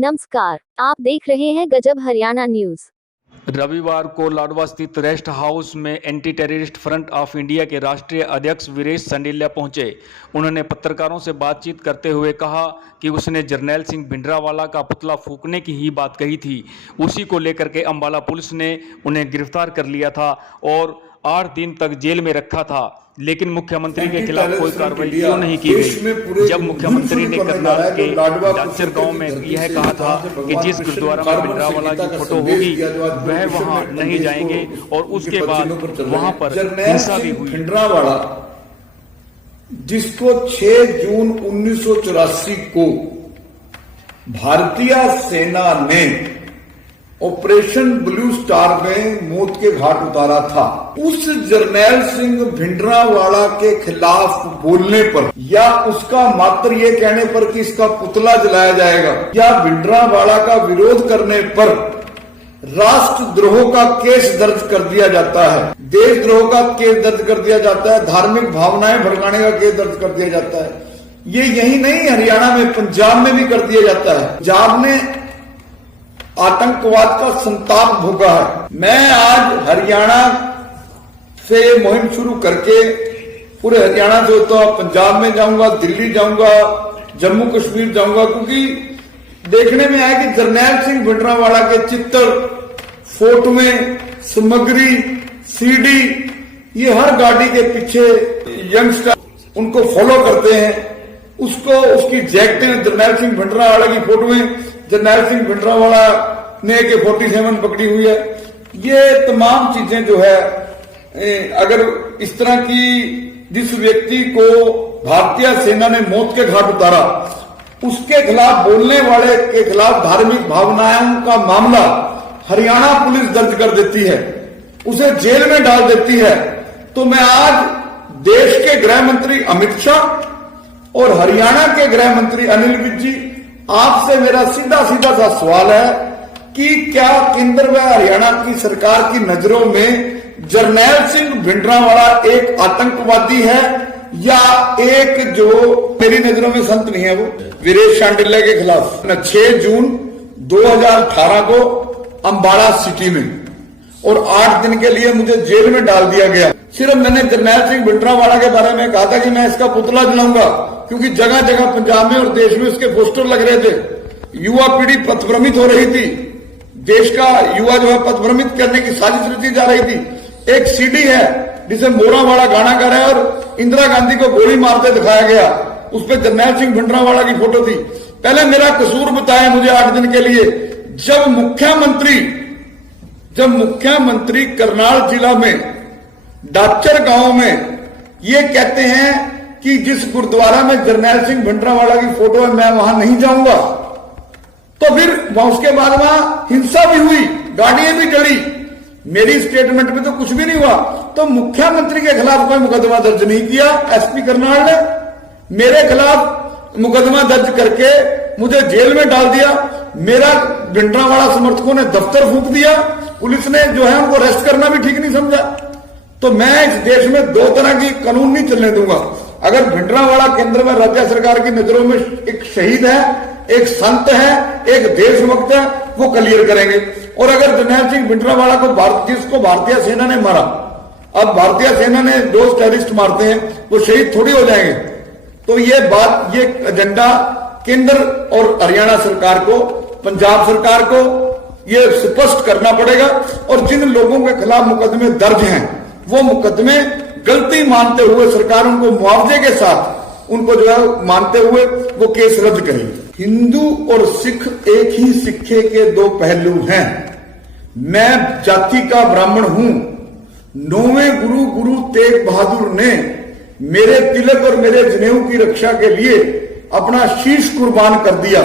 नमस्कार, आप देख रहे हैं गजब हरियाणा न्यूज। रविवार को लाडवा स्थित रेस्ट हाउस में anti terrorist front of India के राष्ट्रीय अध्यक्ष वीरेश संडिल्या पहुंचे। उन्होंने पत्रकारों से बातचीत करते हुए कहा कि उसने जर्नैल सिंह भिंडरावाला का पुतला फूंकने की ही बात कही थी। उसी को लेकर के अंबाला पुलिस ने उन्हें गिरफ्तार कर लिया था और 8 दिन तक जेल में रखा था, लेकिन मुख्यमंत्री के खिलाफ कोई कार्रवाई क्यों नहीं की गई? जब मुख्यमंत्री ने करनाल के डाचर गांव में यह कहा था कि जिस गुरुद्वारा में भिंडरावाला की फोटो होगी वह वहां नहीं जाएंगे, और उसके बाद वहां पर हिंसा भी हुई। भिंडरावाला जिसको 6 जून 1984 को भारतीय सेना ने ऑपरेशन ब्लू स्टार में मौत के घाट उतारा था, उस जर्नैल सिंह भिंडरावाला के खिलाफ बोलने पर या उसका मात्र ये कहने पर कि इसका पुतला जलाया जाएगा या भिंडरावाला का विरोध करने पर राष्ट्रद्रोह का केस दर्ज कर दिया जाता है, देशद्रोह का केस दर्ज कर दिया जाता है, धार्मिक भावनाएं भड़काने का केस दर्ज कर दिया जाता है। ये यही नहीं, हरियाणा में, पंजाब में भी कर दिया जाता है। पंजाब ने आतंकवाद का संताप भोगा है। मैं आज हरियाणा से मुहिम शुरू करके पूरे हरियाणा से होता पंजाब में जाऊंगा, दिल्ली जाऊंगा, जम्मू कश्मीर जाऊंगा, क्योंकि देखने में आया कि जर्नैल सिंह भिंडरावाला के चित्र, फोटोएं, सामग्री, सीडी, ये हर गाड़ी के पीछे यंगस्टर उनको फॉलो करते हैं। उसको उसकी जैकेटें, जर्नैल सिंह भिंडरावाला की फोटोएं, जर्नैल सिंह भिंडरावाला ने AK-47 पकड़ी हुई है। ये तमाम चीजें जो है, अगर इस तरह की जिस व्यक्ति को भारतीय सेना ने मौत के घाट उतारा, उसके खिलाफ बोलने वाले के खिलाफ धार्मिक भावनाओं का मामला हरियाणा पुलिस दर्ज कर देती है, उसे जेल में डाल देती है। तो मैं आज देश के गृह मंत्री अमित शाह और हरियाणा के गृह मंत्री अनिल विज जी, आपसे मेरा सीधा सीधा सा सवाल है कि क्या केंद्र व हरियाणा की सरकार की नजरों में जर्नैल सिंह भिंडरावाला एक आतंकवादी है या एक, जो मेरी नजरों में संत नहीं है, वो वीरेश संडिल्या के खिलाफ 6 जून 2018 को अंबाला सिटी में और 8 दिन के लिए मुझे जेल में डाल दिया गया। सिर्फ मैंने जर्नैल सिंह भिंडरावाला के बारे में कहा था कि मैं इसका पुतला जलाऊंगा, क्योंकि जगह जगह पंजाब में और देश में उसके पोस्टर लग रहे थे। युवा पीढ़ी पथभ्रमित हो रही थी, देश का युवा जो है पथभ्रमित करने की साजिश रची जा रही थी। एक सीडी है जिसे मोरा वाला गाना गा रहा है और इंदिरा गांधी को गोली मारते दिखाया गया, उस पर जर्नैल सिंह भिंडरावाला की फोटो थी। पहले मेरा कसूर बताया मुझे 8 दिन के लिए, जब मुख्यमंत्री करनाल जिला में डाचर गांव में ये कहते हैं कि जिस गुरुद्वारा में जर्नैल सिंह भिंडरावाला की फोटो है मैं वहां नहीं जाऊंगा, तो फिर उसके बाद वहां हिंसा भी हुई, गाड़ियां भी जली, मेरी स्टेटमेंट में तो कुछ भी नहीं हुआ। तो मुख्यमंत्री के खिलाफ कोई मुकदमा दर्ज नहीं किया SP करनाल ने, मेरे खिलाफ मुकदमा दर्ज करके मुझे जेल में डाल दिया। मेरा भिंडरावाला समर्थकों ने दफ्तर फूंक दिया, पुलिस ने जो है उनको अरेस्ट करना भी ठीक नहीं समझा। तो मैं इस देश में 2 तरह की कानून नहीं चलने दूंगा। अगर भिंडरावाला केंद्र में राज्य सरकार की नजरों में एक शहीद है, एक संत है, एक देशभक्त है, वो क्लियर करेंगे। और अगर जर्नैल सिंह भिंडरावाला को जिसको भारतीय सेना ने मारा, अब भारतीय सेना ने रोज टेररिस्ट मारते हैं, वो शहीद थोड़ी हो जाएंगे। तो ये बात, ये एजेंडा केंद्र और हरियाणा सरकार को, पंजाब सरकार को ये स्पष्ट करना पड़ेगा। और जिन लोगों के खिलाफ मुकदमे दर्ज हैं, वो मुकदमे गलती मानते हुए सरकार उनको मुआवजे के साथ उनको जो है मानते हुए वो केस रद्द करेगी। हिंदू और सिख एक ही सिक्के के 2 पहलू हैं। मैं जाति का ब्राह्मण हूं। 9वें गुरु तेग बहादुर ने मेरे तिलक और मेरे जनेऊ की रक्षा के लिए अपना शीश कुर्बान कर दिया।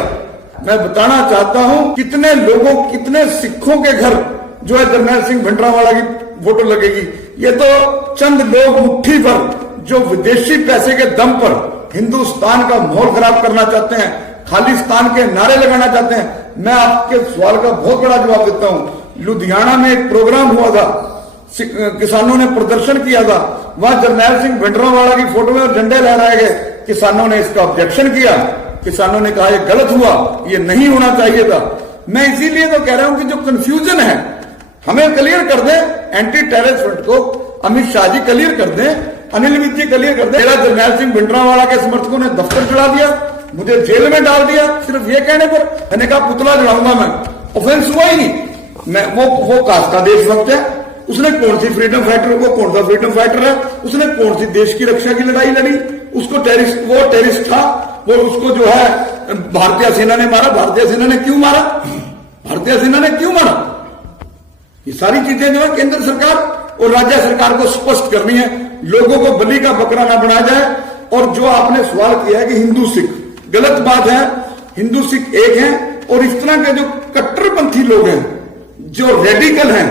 मैं बताना चाहता हूं कितने लोगों, कितने सिखों के घर जो है जर्नैल सिंह भिंडरावाला की फोटो लगेगी। ये तो चंद लोग मुट्ठी भर जो विदेशी पैसे के दम पर हिंदुस्तान का माहौल खराब करना चाहते हैं, खालिस्तान के नारे लगाना चाहते हैं। मैं आपके सवाल का बहुत बड़ा जवाब देता हूं। लुधियाना में एक प्रोग्राम हुआ था, किसानों ने प्रदर्शन किया था, वहां जर्नैल सिंह भिंडरावाला की फोटो में और झंडे लहराए गए। किसानों ने इसका ऑब्जेक्शन किया, किसानों ने कहा ये गलत हुआ, ये नहीं होना चाहिए था। मैं इसीलिए तो कह रहा हूं कि जो कंफ्यूजन है हमें क्लियर कर दें। एंटी टेररिस्ट फ्रंट को अमित शाह जी क्लियर कर दें, अनिल विज जी क्लियर कर दें। मेरा जरनैल सिंह भिंडरांवाला के समर्थकों ने दफ्तर चढ़ा दिया, मुझे जेल में डाल दिया सिर्फ ये कहने पर। मैंने कहा पुतला जलाऊंगा मैं, ऑफेंस हुआ ही नहीं। मैं वो काश का देशभक्त है, उसने कौन सी फ्रीडम फाइटर, वो कौन सा फ्रीडम फाइटर है, उसने कौन सी देश की रक्षा की लड़ाई लड़ी। उसको टेररिस्ट, वो टेररिस्ट था, वो उसको जो है भारतीय सेना ने मारा। भारतीय सेना ने क्यों मारा? भारतीय सेना ने क्यों मारा? ये सारी चीजें जो है केंद्र सरकार और राज्य सरकार को स्पष्ट करनी है, लोगों को बलि का बकरा ना बनाया जाए। और जो आपने सवाल किया है कि हिंदू सिख, गलत बात है। हिंदू सिख एक हैं और इस तरह के जो कट्टरपंथी लोग हैं, जो रेडिकल हैं,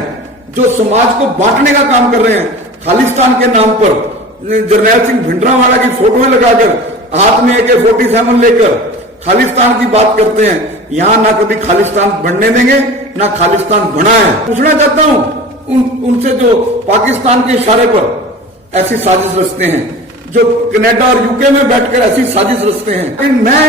जो समाज को बांटने का काम कर रहे हैं, खालिस्तान के नाम पर जरनैल सिंह भिंडरांवाला की फोटोएं लगाकर, हाथ में AK-47 लेकर खालिस्तान की बात करते हैं। यहां ना कभी खालिस्तान बनने देंगे, ना खालिस्तान बना है। पूछना चाहता हूं उनसे जो पाकिस्तान के इशारे पर ऐसी साजिश रचते हैं, जो कनाडा और यूके में बैठकर ऐसी साजिश रचते हैं। मैं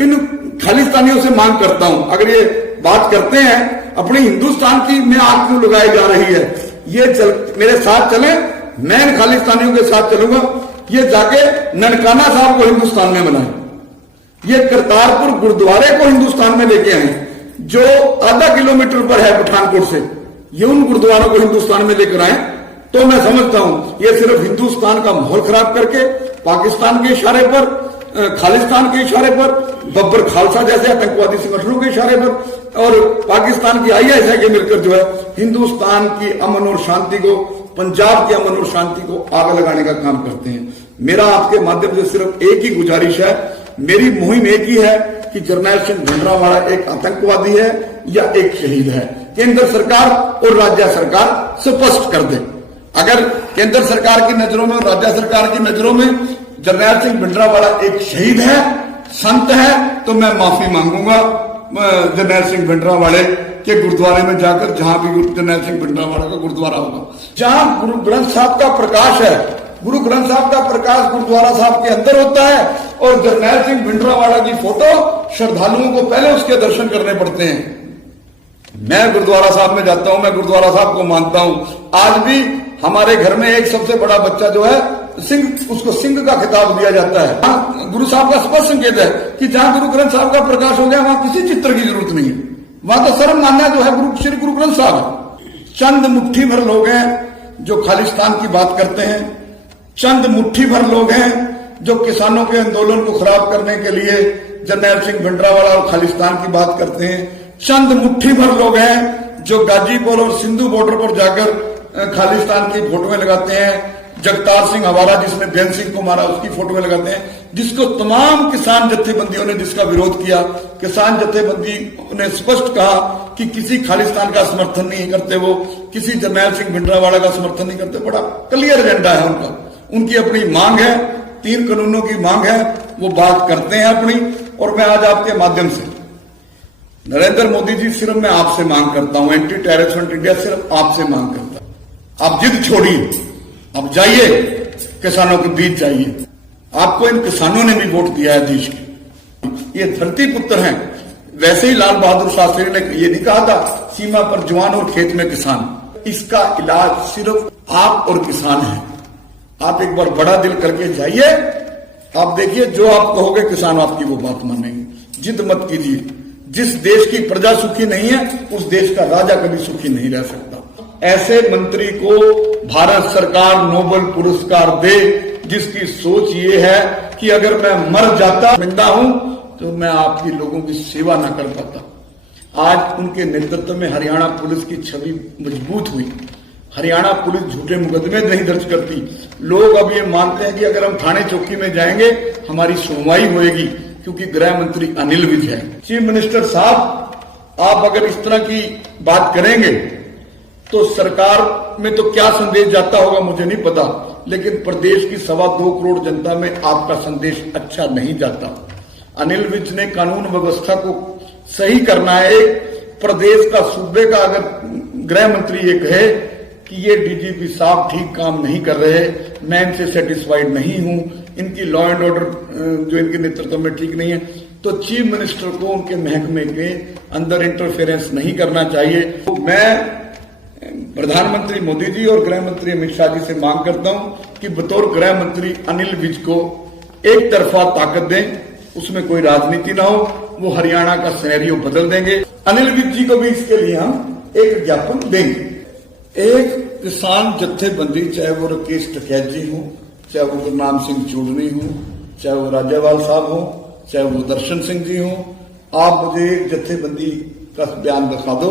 इन खालिस्तानियों से मांग करता हूं, अगर ये बात करते हैं अपने हिंदुस्तान की में आग क्यों लगाई जा रही है, ये मेरे साथ चले, मैं इन खालिस्तानियों के साथ चलूंगा। ये जाके ननकाना साहब को हिंदुस्तान में बनाए, ये करतारपुर गुरुद्वारे को हिंदुस्तान में लेके आए, जो आधा किलोमीटर पर है पठानकोट से। ये उन गुरुद्वारों को हिंदुस्तान में लेकर आए तो मैं समझता हूं ये सिर्फ हिंदुस्तान का माहौल खराब करके, पाकिस्तान के इशारे पर, खालिस्तान के इशारे पर, बब्बर खालसा जैसे आतंकवादी संगठनों के इशारे पर और पाकिस्तान की ISI के मिलकर जो है हिंदुस्तान की अमन और शांति को, पंजाब के अमन और शांति को आग लगाने का काम करते हैं। मेरा आपके माध्यम से सिर्फ एक ही गुजारिश है, मेरी मुहिम एक ही है कि जरनैल सिंह भिंडरांवाला एक आतंकवादी है या एक शहीद है। केंद्र सरकार और राज्य सरकार स्पष्ट कर दे। अगर केंद्र सरकार की नजरों में और राज्य सरकार की नजरों में जरनैल सिंह भिंडरांवाला एक शहीद है, संत है, तो मैं माफी मांगूंगा जरनैल सिंह भिंडरांवाले के गुरुद्वारे में जाकर, जहां भी जरनैल सिंह भिंडरांवाला का गुरुद्वारा होगा, जहां गुरु ग्रंथ साहब का प्रकाश है। गुरु ग्रंथ साहब का प्रकाश गुरुद्वारा साहब के अंदर होता है और जरनैल सिंह भिंडरांवाला की फोटो श्रद्धालुओं को पहले उसके दर्शन करने पड़ते हैं। मैं गुरुद्वारा साहब में जाता हूं, मैं गुरुद्वारा साहब को मानता हूं। आज भी हमारे घर में एक सबसे बड़ा बच्चा जो है सिंह, उसको सिंह का खिताब दिया जाता है। गुरु साहब का स्पष्ट संकेत है कि जहां गुरु ग्रंथ साहब का प्रकाश हो गया वहां किसी चित्र की जरूरत नहीं है, वहां तो सर्व मान्य जो है श्री गुरु ग्रंथ साहब। चंद मुट्ठी भर लोग हैं जो खालिस्तान की बात करते हैं, चंद मुट्ठी भर लोग हैं जो किसानों के आंदोलन को खराब करने के लिए जरनैल सिंह भिंडरांवाला और खालिस्तान की बात करते हैं। चंद मुट्ठी भर लोग हैं जो गाजीपुर और सिंधु बॉर्डर पर जाकर खालिस्तान की फोटोएं लगाते हैं। जगतार सिंह हवारा जिसने बेन सिंह को मारा उसकी फोटोएं लगाते हैं, जिसको तमाम किसान जत्थेबंदियों ने जिसका विरोध किया। किसान जत्थेबंदी ने स्पष्ट कहा कि किसी खालिस्तान का समर्थन नहीं करते, वो किसी जरनैल सिंह भिंडरांवाला का समर्थन नहीं करते। बड़ा क्लियर एजेंडा है उनका, उनकी अपनी मांग है, 3 कानूनों की मांग है, वो बात करते हैं अपनी। और मैं आज आपके माध्यम से नरेंद्र मोदी जी, सिर्फ मैं आपसे मांग करता हूं, एंटी टेररिस्ट फ्रंट इंडिया सिर्फ आपसे मांग करता हूं, आप जिद छोड़िए, आप जाइए किसानों के बीच जाइए। आपको इन किसानों ने भी वोट दिया है देश की, ये धरती पुत्र हैं। वैसे ही लाल बहादुर शास्त्री ने ये नहीं कहा था सीमा पर जवान और खेत में किसान। इसका इलाज सिर्फ आप और किसान है। आप एक बार बड़ा दिल करके जाइए, आप देखिए जो आप कहोगे किसान आपकी वो बात मानेंगे। जिद मत कीजिए, जिस देश की प्रजा सुखी नहीं है उस देश का राजा कभी सुखी नहीं रह सकता। ऐसे मंत्री को भारत सरकार नोबेल पुरस्कार दे जिसकी सोच ये है कि अगर मैं मर जाता जिंदा हूं तो मैं आपकी लोगों की सेवा ना कर पाता। आज उनके नेतृत्व में हरियाणा पुलिस की छवि मजबूत हुई। हरियाणा पुलिस झूठे मुकदमे नहीं दर्ज करती। लोग अब ये मानते हैं कि अगर हम थाने चौकी में जाएंगे हमारी सुनवाई होएगी, क्योंकि गृह मंत्री अनिल विज है। चीफ मिनिस्टर साहब, आप अगर इस तरह की बात करेंगे तो सरकार में तो क्या संदेश जाता होगा मुझे नहीं पता, लेकिन प्रदेश की 2.25 करोड़ जनता में आपका संदेश अच्छा नहीं जाता। अनिल विज ने कानून व्यवस्था को सही करना है। एक प्रदेश का, सूबे का अगर गृह मंत्री ये कहे कि ये DGP साहब ठीक काम नहीं कर रहे, मैं इनसे सेटिस्फाइड नहीं हूं, इनकी लॉ एंड ऑर्डर जो इनके नेतृत्व में ठीक नहीं है, तो चीफ मिनिस्टर को उनके महकमे के अंदर इंटरफेरेंस नहीं करना चाहिए। मैं प्रधानमंत्री मोदी जी और गृह मंत्री अमित शाह जी से मांग करता हूं कि बतौर गृह मंत्री अनिल विज को एक तरफा ताकत दें, उसमें कोई राजनीति ना हो, वो हरियाणा का सिनेरियो बदल देंगे। अनिल विज जी को भी इसके लिए हम एक ज्ञापन देंगे। एक किसान जत्थेबंदी, चाहे वो राकेश टिकैत जी हो, चाहे वो गुरनाम सिंह चूडनी हो, चाहे वो राजेवाल साहब हो, चाहे वो दर्शन सिंह जी हो, आप मुझे एक जत्थेबंदी का बयान दिखा दो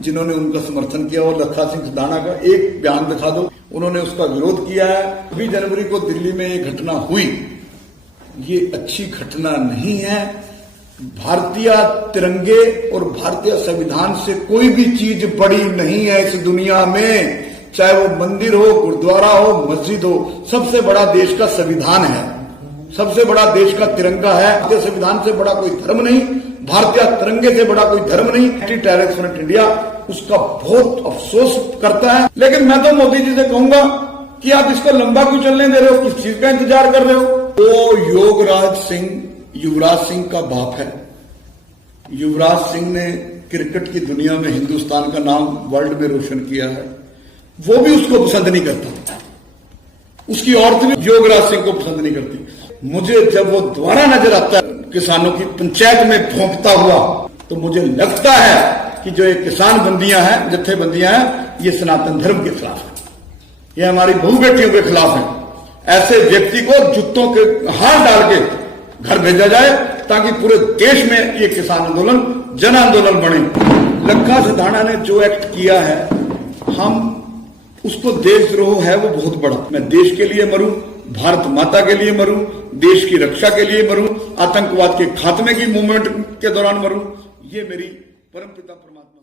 जिन्होंने उनका समर्थन किया, और लखा सिंह सदाना का एक बयान दिखा दो, उन्होंने उसका विरोध किया है। 20 जनवरी को दिल्ली में ये घटना हुई, ये अच्छी घटना नहीं है। भारतीय तिरंगे और भारतीय संविधान से कोई भी चीज बड़ी नहीं है इस दुनिया में, चाहे वो मंदिर हो, गुरुद्वारा हो, मस्जिद हो। सबसे बड़ा देश का संविधान है, सबसे बड़ा देश का तिरंगा है। भारतीय संविधान से बड़ा कोई धर्म नहीं, भारतीय तिरंगे से बड़ा कोई धर्म नहीं। एंटी टेररिस्ट फ्रंट इंडिया उसका बहुत अफसोस करता है। लेकिन मैं तो मोदी जी से कहूंगा कि आप इसको लंबा क्यों चलने दे रहे हो, किस चीज का इंतजार कर रहे हो। तो योगराज सिंह युवराज सिंह का बाप है। युवराज सिंह ने क्रिकेट की दुनिया में हिंदुस्तान का नाम वर्ल्ड में रोशन किया है, वो भी उसको पसंद नहीं करता, उसकी औरत भी योगराज सिंह को पसंद नहीं करती। मुझे जब वो दोबारा नजर आता है किसानों की पंचायत में भोंकता हुआ, तो मुझे लगता है कि जो ये किसान बंदियां हैं, जत्थेबंदियां हैं, ये सनातन धर्म के खिलाफ है, ये हमारी बहू बेटियों के खिलाफ है। ऐसे व्यक्ति को जुत्तों के हाथ डाल के घर भेजा जाए ताकि पूरे देश में ये किसान आंदोलन जन आंदोलन बने। लखा सदाना ने जो एक्ट किया है, हम उसको देशद्रोह है वो बहुत बड़ा। मैं देश के लिए मरूं, भारत माता के लिए मरूं, देश की रक्षा के लिए मरूं, आतंकवाद के खात्मे की मूवमेंट के दौरान मरूं, ये मेरी परमपिता परमात्मा